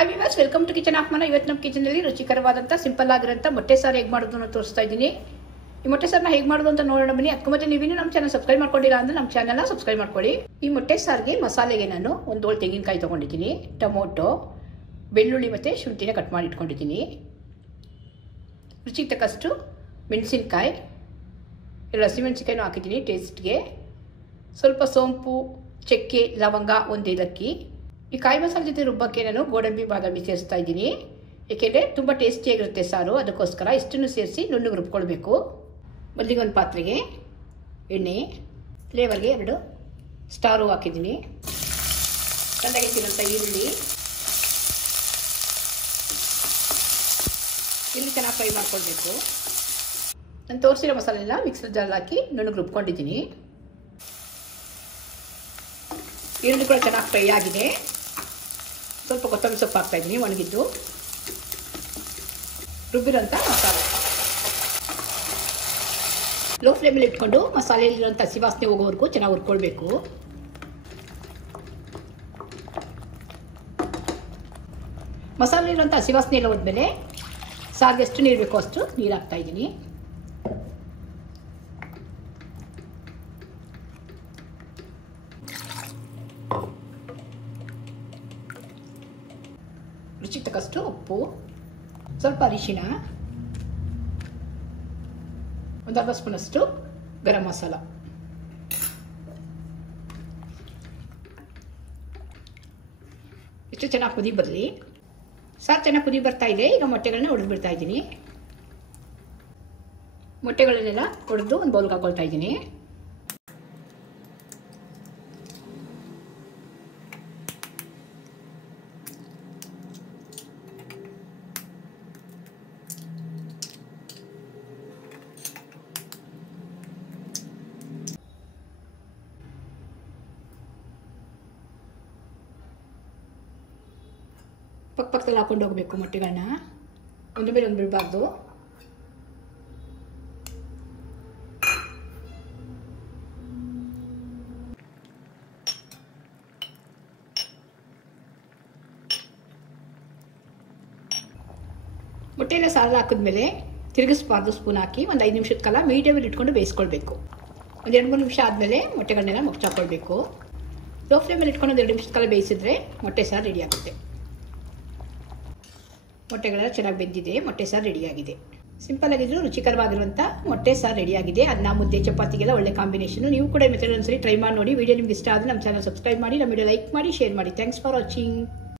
Hi viewers, welcome to kitchen of Mana. ಇವತ್ತು ನಮ್ಮ ಕಿಚನಲ್ಲಿ ರುಚಿಕರವಾದಂಥ simple ಆಗಿರೋಂಥ ಮೊಟ್ಟೆ ಸಾರು ಹೇಗೆ ಮಾಡೋದು ಅಂತ ತೋರಿಸ್ತಾ ಇದ್ದೀನಿ. ಈ ಮೊಟ್ಟೆ ಸಾರನ್ನ ಹೇಗೆ ಮಾಡೋದು ಅಂತ ನೋಡೋಣ ಬನ್ನಿ. ಅದಕ್ಕೂ ಮತ್ತೆ ನೀವೇನು ನಮ್ಮ ಚಾನಲ್ ಸಬ್ಸ್ಕ್ರೈಬ್ ಮಾಡ್ಕೊಂಡಿಲ್ಲ ಅಂದರೆ ನಮ್ಮ ಚಾನಲ್ನ ಸಬ್ಸ್ಕ್ರೈಬ್ ಮಾಡ್ಕೊಳ್ಳಿ. ಈ ಮೊಟ್ಟೆ ಸಾರಿಗೆ ಮಸಾಲೆಗೆ ನಾನು ಒಂದು ಹೋಳು ತೆಂಗಿನಕಾಯಿ ತೊಗೊಂಡಿದ್ದೀನಿ, ಟೊಮೊಟೊ, ಬೆಳ್ಳುಳ್ಳಿ ಮತ್ತು ಶುಂಠಿನ ಕಟ್ ಮಾಡಿ ಇಟ್ಕೊಂಡಿದ್ದೀನಿ, ರುಚಿಗೆ ತಕ್ಕಷ್ಟು ಮೆಣಸಿನ್ಕಾಯಿ, ಎರಡು ಹಸಿಮೆಣಸಿನ್ಕಾಯಿನೂ ಹಾಕಿದ್ದೀನಿ ಟೇಸ್ಟ್ಗೆ, ಸ್ವಲ್ಪ ಸೋಂಪು, ಚಕ್ಕೆ, ಲವಂಗ, ಒಂದು ಏಲಕ್ಕಿ. ಈ ಕಾಯಿ ಮಸಾಲೆ ಜೊತೆ ರುಬ್ಬಕ್ಕೆ ನಾನು ಗೋಡಂಬಿ ಬಾದಾಮಿ ಸೇರಿಸ್ತಾ ಇದ್ದೀನಿ, ಏಕೆಂದರೆ ತುಂಬ ಟೇಸ್ಟಿಯಾಗಿರುತ್ತೆ ಸಾರು. ಅದಕ್ಕೋಸ್ಕರ ಇಷ್ಟನ್ನು ಸೇರಿಸಿ ನುಣ್ಣಗೆ ರುಬ್ಕೊಳ್ಬೇಕು. ಮೊದಲಿಗೆ ಒಂದು ಪಾತ್ರೆಗೆ ಎಣ್ಣೆ, ಫ್ಲೇವರ್ಗೆ 2 ಸ್ಟಾರು ಹಾಕಿದ್ದೀನಿ, ಸಣ್ಣಗಿಟ್ಟಿರೋಂಥ ಈರುಳ್ಳಿ ಚೆನ್ನಾಗಿ ಫ್ರೈ ಮಾಡ್ಕೊಳ್ಬೇಕು. ನಾನು ತೋರಿಸಿರೋ ಮಸಾಲೆಲ್ಲ ಮಿಕ್ಸರ್ ಜಾರಲ್ಲಿ ಹಾಕಿ ನುಣ್ಣಗೆ ರುಬ್ಕೊಂಡಿದ್ದೀನಿ. ಈರುಳ್ಳಿ ಕೂಡ ಚೆನ್ನಾಗಿ ಫ್ರೈ ಆಗಿದೆ. ಸ್ವಲ್ಪ ಕೊತ್ತಂಬರಿ ಸೊಪ್ಪು ಹಾಕ್ತಾಯಿದ್ದೀನಿ, ಒಣಗಿದ್ದು, ರುಬ್ಬಿರೋಂಥ ಮಸಾಲೆ. ಲೋ ಫ್ಲೇಮಲ್ಲಿ ಇಟ್ಕೊಂಡು ಮಸಾಲೆಯಲ್ಲಿರೋಂಥ ಹಸಿ ವಾಸನೆ ಹೋಗೋವರೆಗೂ ಚೆನ್ನಾಗಿ ಹುರ್ಕೊಳ್ಬೇಕು. ಮಸಾಲೆ ಇರೋಂಥ ಹಸಿ ವಾಸನೆ ಎಲ್ಲ ಹೋದ್ಮೇಲೆ ಸಾರಿಗೆ ಎಷ್ಟು ನೀರು ಬೇಕೋ ಅಷ್ಟು ನೀರು ಹಾಕ್ತಾಯಿದ್ದೀನಿ. ರುಚಿಗೆ ತಕ್ಕಷ್ಟು ಉಪ್ಪು, ಸ್ವಲ್ಪ ಅರಿಶಿನ, ಒಂದು ಅರ್ಧ ಸ್ಪೂನಷ್ಟು ಗರಂ ಮಸಾಲ. ಇಷ್ಟು ಚೆನ್ನಾಗಿ ಕುದಿ ಬರಲಿ. ಸಾರು ಚೆನ್ನಾಗಿ ಕುದಿ ಬರ್ತಾ ಇದೆ. ಈಗ ಮೊಟ್ಟೆಗಳನ್ನ ಒಡೆದು ಬಿಡ್ತಾ ಇದ್ದೀನಿ. ಮೊಟ್ಟೆಗಳನ್ನೆಲ್ಲ ಒಡೆದು ಒಂದು ಬೌಲ್ಗೆ ಹಾಕೊಳ್ತಾ ಇದ್ದೀನಿ. ಪಕ್ಕದಲ್ಲಿ ಹಾಕೊಂಡು ಹೋಗಬೇಕು ಮೊಟ್ಟೆಗಳನ್ನ, ಒಂದು ಮೇಲೆ ಒಂದು ಬಿಡಬಾರ್ದು. ಮೊಟ್ಟೆನ ಸಾಲ ಹಾಕಿದ್ಮೇಲೆ ತಿರುಗಿಸ್ಬಾರ್ದು, ಸ್ಪೂನ್ ಹಾಕಿ ಒಂದು 5 ನಿಮಿಷದ ಕಾಲ ಮೀಡಿಯಮಲ್ಲಿ ಇಟ್ಕೊಂಡು ಬೇಯಿಸ್ಕೊಳ್ಬೇಕು. ಒಂದು 2-3 ನಿಮಿಷ ಆದಮೇಲೆ ಮೊಟ್ಟೆಗಳನ್ನೆಲ್ಲ ಮುಚ್ಚಾಕೊಳ್ಬೇಕು. ಲೋ ಫ್ಲೇಮಲ್ಲಿ ಇಟ್ಕೊಂಡು ಒಂದು 2 ನಿಮಿಷದ ಕಾಲ ಬೇಯಿಸಿದ್ರೆ ಮೊಟ್ಟೆ ಸಾರು ರೆಡಿ ಆಗುತ್ತೆ. ಮೊಟ್ಟೆಗಳೆಲ್ಲ ಚೆನ್ನಾಗಿ ಬೆಂದಿದೆ, ಮೊಟ್ಟೆ ಸಾರು ರೆಡಿಯಾಗಿದೆ. ಸಿಂಪಲ್ ಆಗಿದ್ರು ರುಚಿಕರವಾಗಿರುವಂಥ ಮೊಟ್ಟೆ ಸಾರು ರೆಡಿಯಾಗಿದೆ. ಅನ್ನ, ಮುದ್ದೆ, ಚಪಾತಿಗೆಲ್ಲ ಒಳ್ಳೆ ಕಾಂಬಿನೇಷನ್. ನೀವು ಕೂಡ ಮೆಥಡ್ ಒಂದ್ಸರಿ ಟ್ರೈ ಮಾಡಿ ನೋಡಿ. ವಿಡಿಯೋ ನಿಮ್ಗೆ ಇಷ್ಟ ಆದರೆ ನಮ್ಮ ಚಾನಲ್ ಸಬ್ಸ್ಕ್ರೈಬ್ ಮಾಡಿ, ನಮ್ಮ ವಿಡಿಯೋ ಲೈಕ್ ಮಾಡಿ, ಶೇರ್ ಮಾಡಿ. Thanks for watching.